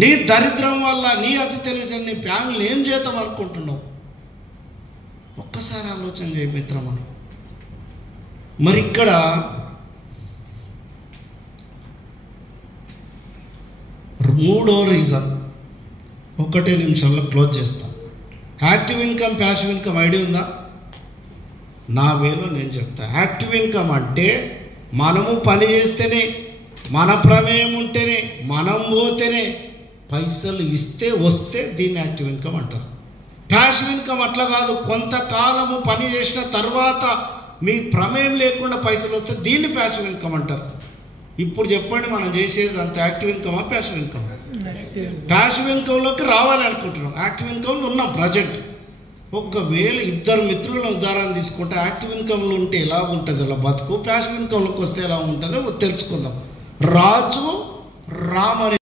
నీ దరిద్రం వల్ల, నీ అతి తెలిసిన నీ ఫ్యామిలీ ఏం చేద్దాం అనుకుంటున్నావు? ఒక్కసారి ఆలోచన చేయ మిత్రమా. మరి ఇక్కడ మూడో రీజన్, 1 నిమిషంలో క్లోజ్ చేస్తాను. Active income, passive income idea ఉందా? నా వేలో నేను చెప్తా. యాక్టివ్ ఇన్కమ్ అంటే మనము పని చేస్తేనే, మన ప్రమేయం ఉంటేనే, మనం పోతేనే పైసలు ఇస్తే వస్తే దీన్ని యాక్టివ్ ఇన్కమ్ అంటారు. ప్యాసివ్ ఇన్కమ్ అట్లా కాదు, కొంతకాలము పని చేసిన తర్వాత మీ ప్రమేయం లేకుండా పైసలు వస్తే దీన్ని ప్యాసివ్ ఇన్కమ్ అంటారు. ఇప్పుడు చెప్పండి, మనం చేసేది అంత యాక్టివ్ ఇన్కమా ప్యాసివ్ ఇన్కమ్? ప్యాసివ్ ఇన్కంలోకి రావాలి అనుకుంటున్నాం, యాక్టివ్ ఇన్కంలో ఉన్నాం ప్రజెంట్. ఒకవేళ 2 మిత్రులను ఉదాహరణ తీసుకుంటే యాక్టివ్ ఇన్కంలో ఉంటే ఎలా ఉంటుంది అలా బతుకు, ప్యాసివ్ ఇన్కంలోకి వస్తే ఎలా ఉంటుందో తెలుసుకుందాం. రాజు రామని